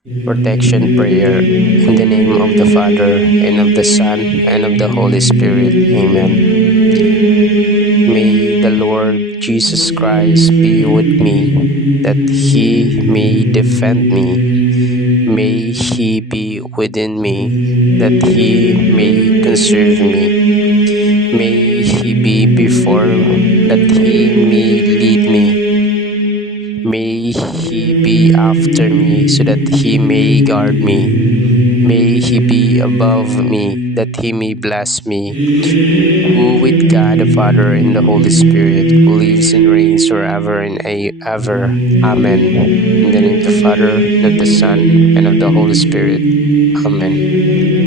protection prayer. In the name of the Father, and of the Son, and of the Holy Spirit. Amen. May the Lord Jesus Christ be with me, that he may defend me. May he be within me, that he may conserve me. May he be before, that he may lead me. May he be after me, so that he may guard me. May he be above me, that he may bless me. Who with God the Father and the Holy Spirit, who lives and reigns forever and ever. Amen. In the name of the Father, and of the Son, and of the Holy Spirit. Amen.